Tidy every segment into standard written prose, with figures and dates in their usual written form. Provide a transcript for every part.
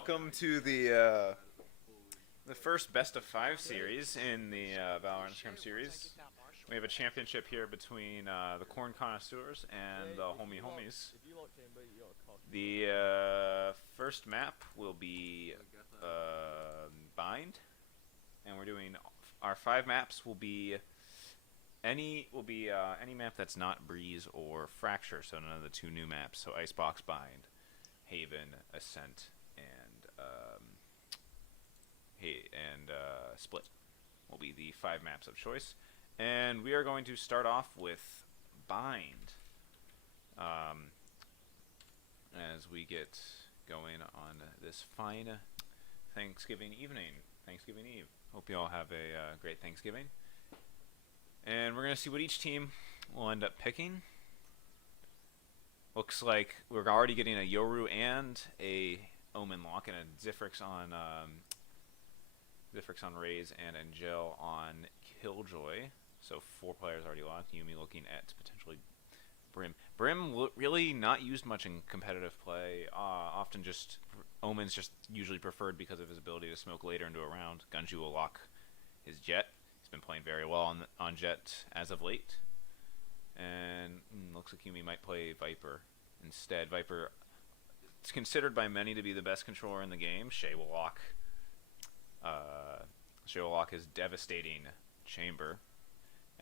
welcome to the first best of five series in the Valorant Scrim series. We have a championship here between the Connoisseurs and the Homies. The first map will be Bind, and we're doing our 5 maps will be any map that's not Breeze or Fracture, so none of the 2 new maps. So Icebox, Bind, Haven, Ascent, and Split will be the 5 maps of choice. And we are going to start off with Bind as we get going on this fine Thanksgiving Eve. Hope you all have a great Thanksgiving. And we're going to see what each team will end up picking. Looks like we're already getting a Yoru and a Omen lock and a Zifrix on Raze and Angel on Killjoy. So 4 players already locked. Yumi looking at potentially Brim. Brim really not used much in competitive play. Often just Omen's just usually preferred because of his ability to smoke later into a round. Gunju will lock his Jet. He's been playing very well on Jet as of late. And looks like Yumi might play Viper instead. Viper, it's considered by many to be the best controller in the game. Shay will lock his devastating Chamber.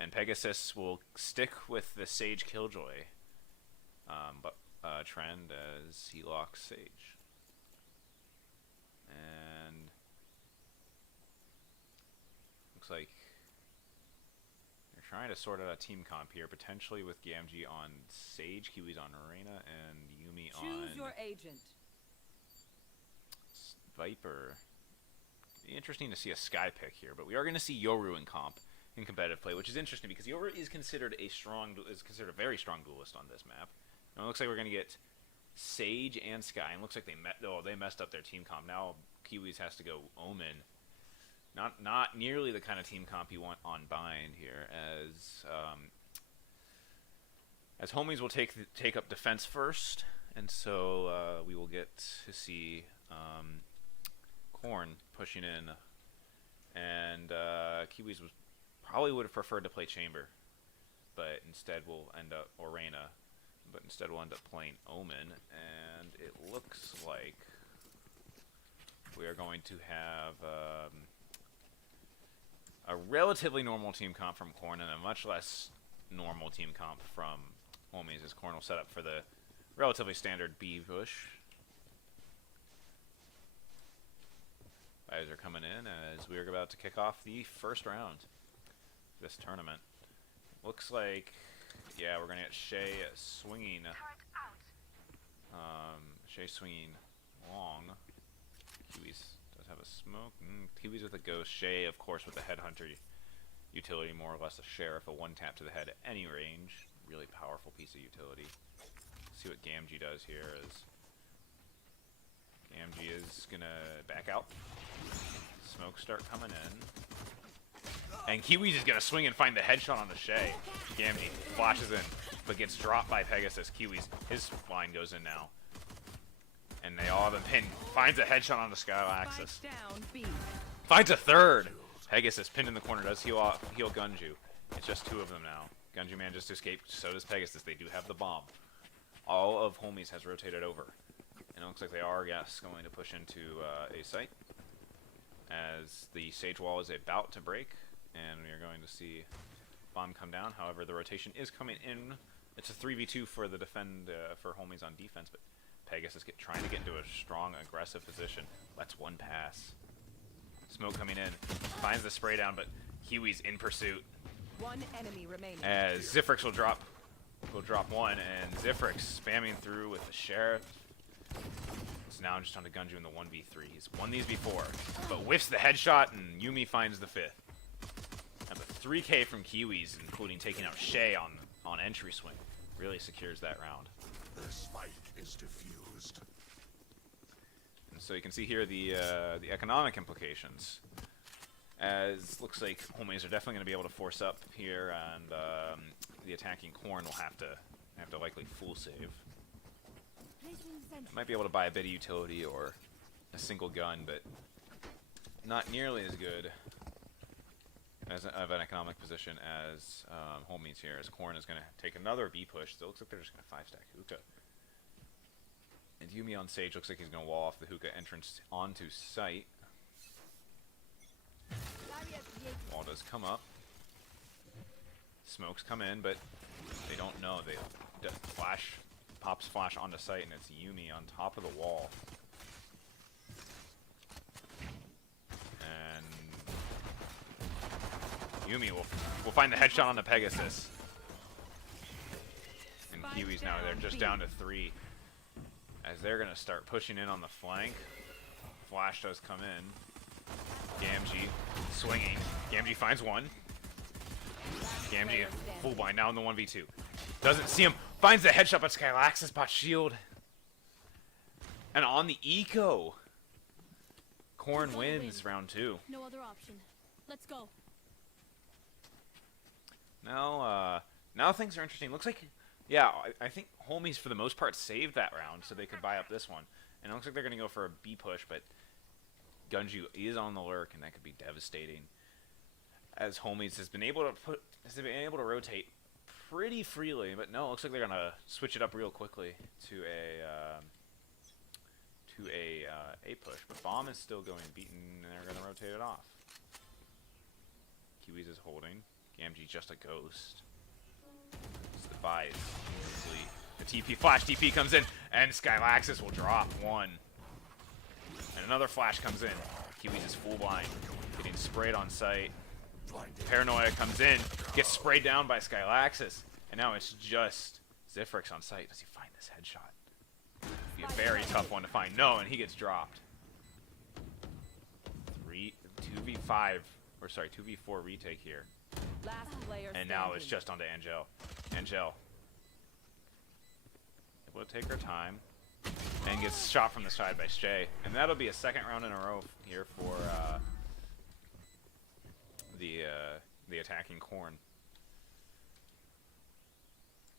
And Pegasus will stick with the Sage Killjoy trend as he locks Sage. And looks like they're trying to sort out a team comp here, potentially with Gamgee on Sage, Kiwi's on Arena, and Yumi Choose your agent. Viper. Be interesting to see a Sky pick here, but we are going to see Yoru in comp in competitive play, which is interesting because Yoru is considered a very strong duelist on this map. And it looks like we're going to get Sage and Sky, and it looks like they messed up their team comp. Now Kiwis has to go Omen. Not nearly the kind of team comp you want on Bind here, as Homies will take up defense first, and so we will get to see Korn pushing in, and Kiwis probably would have preferred to play Chamber, but instead we'll end up playing Omen, and it looks like we are going to have a relatively normal team comp from Korn and a much less normal team comp from Homies, as Korn will set up for the relatively standard B push. Guys are coming in as we are about to kick off the first round of this tournament. Looks like, yeah, we're going to get Shay swinging. Shay swinging long. Kiwis does have a smoke. Kiwis with a ghost. Shay, of course, with the headhunter utility, more or less a sheriff, a 1-tap to the head at any range. Really powerful piece of utility. See what Gamgee does here. Gamgee is going to back out. Smoke start coming in. And Kiwis is going to swing and find the headshot on the Shay. Gamgee flashes in, but gets dropped by Pegasus. Kiwis, his line goes in now. And they all have a pin. Finds a headshot on the Skylaxis. Finds a third. Pegasus pinned in the corner. Does heal Gunju. It's just 2 of them now. Gunju manages to escape. So does Pegasus. They do have the bomb. All of Homies has rotated over. And it looks like they are, yes, going to push into a site. As the Sage wall is about to break. And we are going to see bomb come down. However, the rotation is coming in. It's a 3v2 for the for Homies on defense, but Pegasus trying to get into a strong, aggressive position. Lets one pass. Smoke coming in. Finds the spray down, but Kiwi's in pursuit. One enemy remaining. As Zifrix will drop one, and Zifrix spamming through with the Sheriff. It's now just on to Gunju in the 1v3. He's won these before, but whiffs the headshot, and Yumi finds the 5th. And the 3K from Kiwis, including taking out Shay on entry swing, really secures that round. The spike is diffused. And so you can see here the economic implications. As looks like Homies are definitely going to be able to force up here, and the attacking Korn will have to likely full save. Might be able to buy a bit of utility or a single gun, but not nearly as good as of an economic position as Homies here. As Corn is going to take another B push. Still looks like they're just going to 5-stack Hookah. And Yumi on Sage looks like he's going to wall off the Hookah entrance onto site. Wall does come up. Smokes come in, but they don't know. They pops flash onto site, and it's Yumi on top of the wall. And Yumi will find the headshot on the Pegasus. And Kiwi's now, they're just down to 3. As they're going to start pushing in on the flank. Flash does come in. Gamgee swinging. Gamgee finds one. Gamgee full blind now in the 1v2. Doesn't see him. Finds the headshot, but Skylaxis bot shield. And on the eco. Corn wins round 2. No other option. Let's go. Now things are interesting. Looks like, yeah, I think Homies for the most part saved that round so they could buy up this one. And it looks like they're going to go for a B push, but Gunju is on the lurk, and that could be devastating. As Homies has been able to rotate pretty freely, but no, it looks like they're gonna switch it up real quickly to a push. But Bomb is still going beaten, and they're gonna rotate it off. Kiwis is holding. Gamgee just a ghost. It's the buys. The TP flash TP comes in, and Skylaxis will drop 1. And another flash comes in. Kiwis is full blind, getting sprayed on site. Paranoia comes in, gets sprayed down by Skylaxis, and now it's just Zifrix on site. Does he find this headshot? Be a very tough one to find. No, and he gets dropped. 2v5, or sorry, 2v4 retake here. Last player And now it's standing. just onto Angel. Angel able to take her time and gets shot from the side by Shay. And that'll be a second round in a row here for the attacking Corn.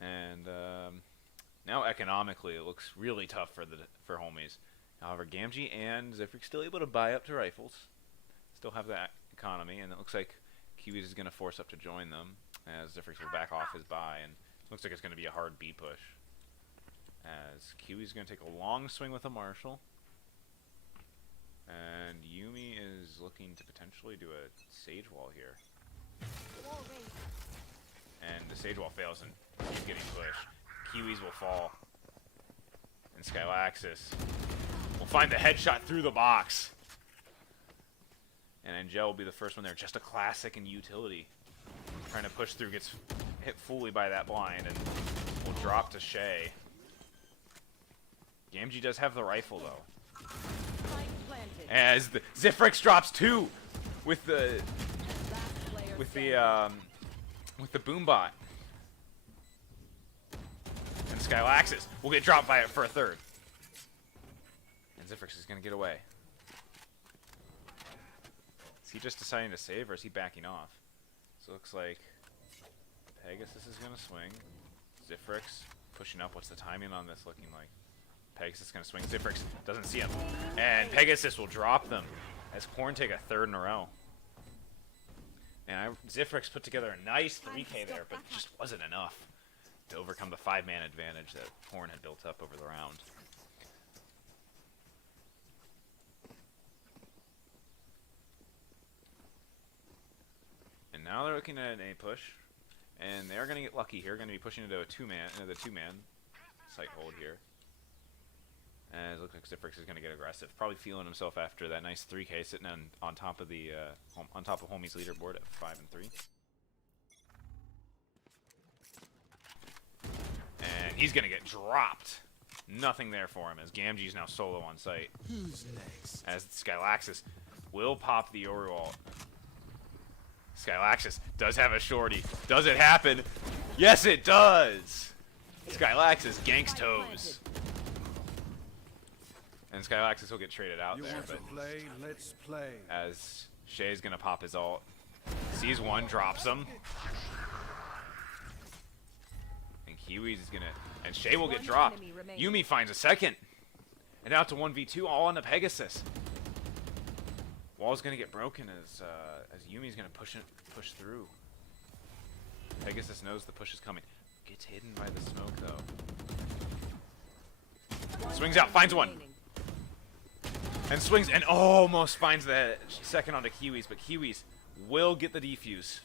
And now economically it looks really tough for Homies. However, Gamgee and Zifrix still able to buy up to rifles. Still have that economy, and it looks like Kiwis is going to force up to join them as Zifrix will back off his buy, and it looks like it's going to be a hard B push. As Kiwis is going to take a long swing with a Marshall. And Yumi is looking to potentially do a Sage Wall here. And the Sage Wall fails and he's getting pushed. Kiwis will fall. And Skylaxis will find the headshot through the box. And Angel will be the first one there. Just a classic in utility. Trying to push through, gets hit fully by that blind, and will drop to Shay. Gamgee does have the rifle though. As the Zifrix drops 2 with the boombot. And Skylaxis will get dropped by it for a 3rd. And Zifrix is going to get away. Is he just deciding to save, or is he backing off? So it looks like Pegasus is going to swing. Zifrix pushing up. What's the timing on this looking like? Pegasus is going to swing. Zifrix doesn't see him. And Pegasus will drop them as Corn take a 3rd in a row. And Zifrix put together a nice 3K there, but it just wasn't enough to overcome the 5-man advantage that Corn had built up over the round. And now they're looking at an A push, and they're going to get lucky here. Going to be pushing into a 2-man, into the 2-man site hold here. And it looks like Zifrix is going to get aggressive. Probably feeling himself after that nice 3K sitting on top of the on top of Homie's leaderboard at 5 and 3. And he's going to get dropped. Nothing there for him as Gamgee's now solo on site. Who's next? As Skylaxis will pop the Ori wall. Skylaxis does have a shorty. Does it happen? Yes, it does. Skylaxis ganks toes. And Skylaxis will get traded out You there, want to but play? Let's play. as Shay's gonna pop his ult, sees one, drops him, and Kiwis is gonna, and Shay will get dropped. Yumi finds a second, And now it's a 1v2 all on the Pegasus. Wall's gonna get broken as Yumi's gonna push through. Pegasus knows the push is coming. Gets hidden by the smoke though. Swings out, finds one. And swings and almost finds the second onto Kiwis, but Kiwis will get the defuse.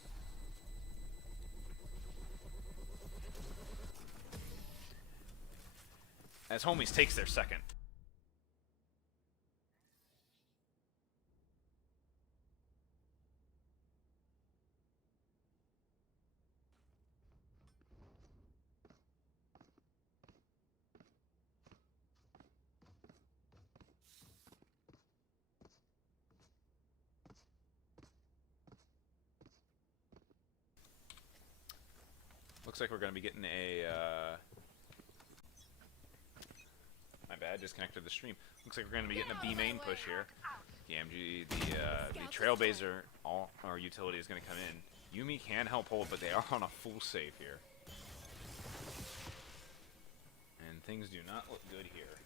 As Homies takes their second. Looks like we're going to be getting a, my bad, disconnected the stream. Looks like we're going to be getting a B main push here. GMG, the Trailblazer, our utility is going to come in. Yumi can help hold, but they are on a full save here. And things do not look good here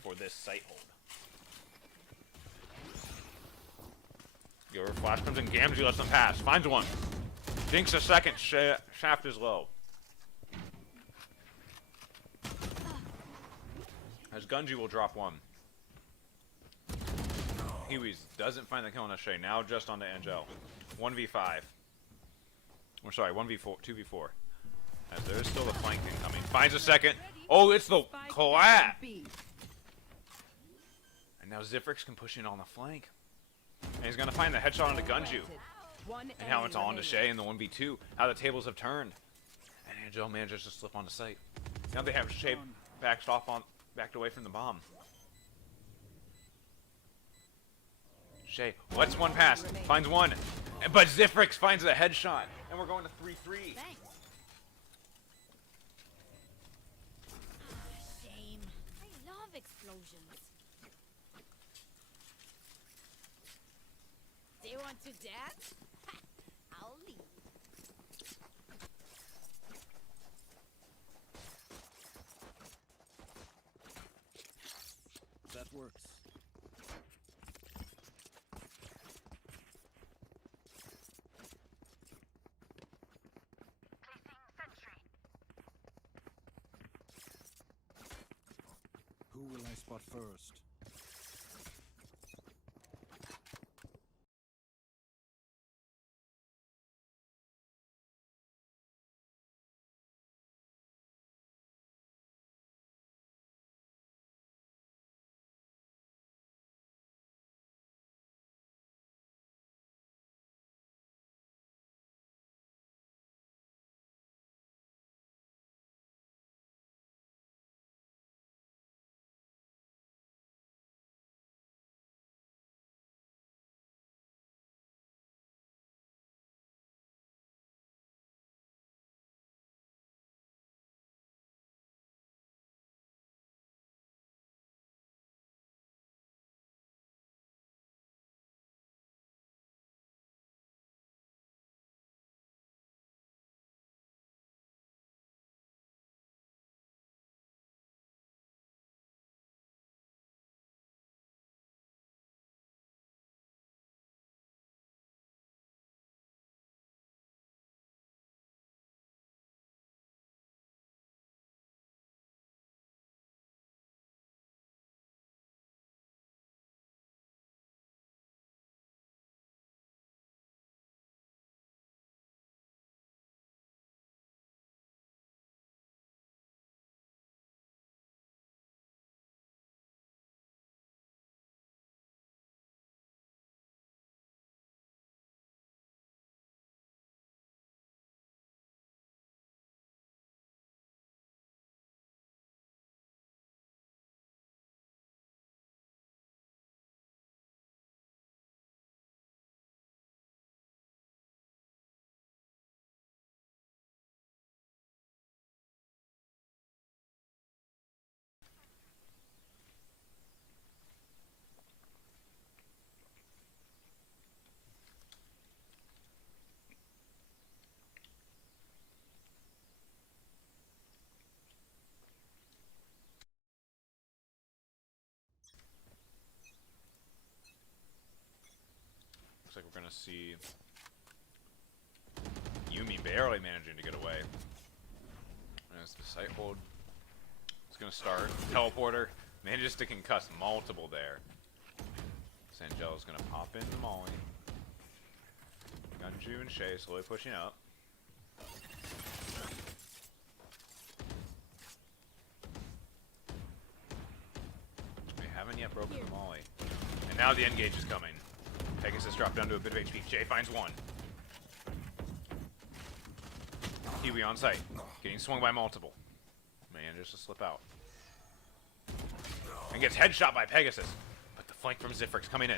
for this site hold. Your flash comes in, Gamgee lets them pass, finds one. Dinks a second, shaft is low. As Gunji will drop one. Hiwis doesn't find the kill on Shay, now just on the Angel. 1v5. Or sorry, 1v4, 2v4. As there is still the flank incoming. Finds a second. Oh, it's the collapse! And now Zifrix can push in on the flank. And he's gonna find the headshot onto Gunju. And now it's on to Shay in the 1v2. How the tables have turned. And Angel manages to slip onto site. Now they have Shay backed away from the bomb. Shay lets one pass, finds one, but Zifrix finds the headshot, and we're going to 3-3. Thanks. Shame. I love explosions. They want to dance? Ha, I'll leave. That works. Who will I spot first? like we're gonna see Yumi barely managing to get away. As the site hold is gonna start. Teleporter manages to concuss multiple there. Sangel's gonna pop into Molly. Gunju and Shay slowly pushing up. They haven't yet broken the Molly. And now the engage is coming. Pegasus dropped down to a bit of HP. Shay finds one. Kiwi on site. Getting swung by multiple. Manages to slip out. And gets headshot by Pegasus. But the flank from Zifrix coming in.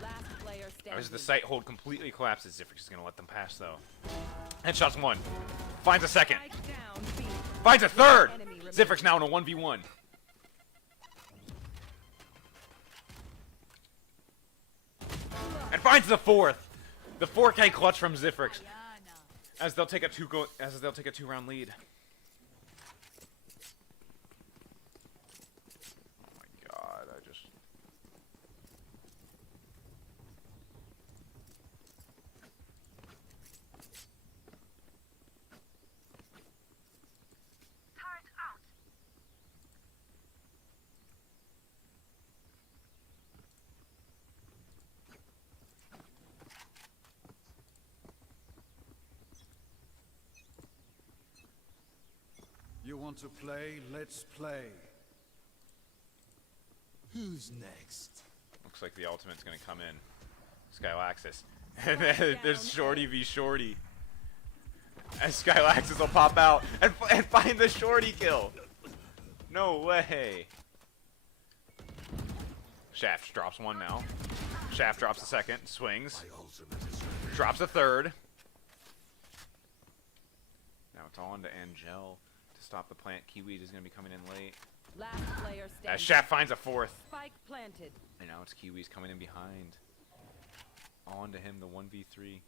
Last player standing. As the site hold completely collapses, Zifrix is going to let them pass, though. Headshots one. Finds a second. Spike down, B. Finds a third! Enemy remaining. Zifrix now in a 1v1. And finds the fourth! The 4K clutch from Zifrix. As they'll take a two-round lead. Oh my god, I just... You want to play? Let's play. Who's next? Looks like the ultimate's gonna come in. Skylaxis. And then there's Shorty v Shorty. And Skylaxis will pop out and find the Shorty kill. No way. Shaft drops one now. Shaft drops a second. Swings. Drops a third. Now it's all into Angel to stop the plant. Kiwi is going to be coming in late. Last player standing. As Shaft finds a fourth. Spike planted. And now it's Kiwi's coming in behind. On to him, the 1v3.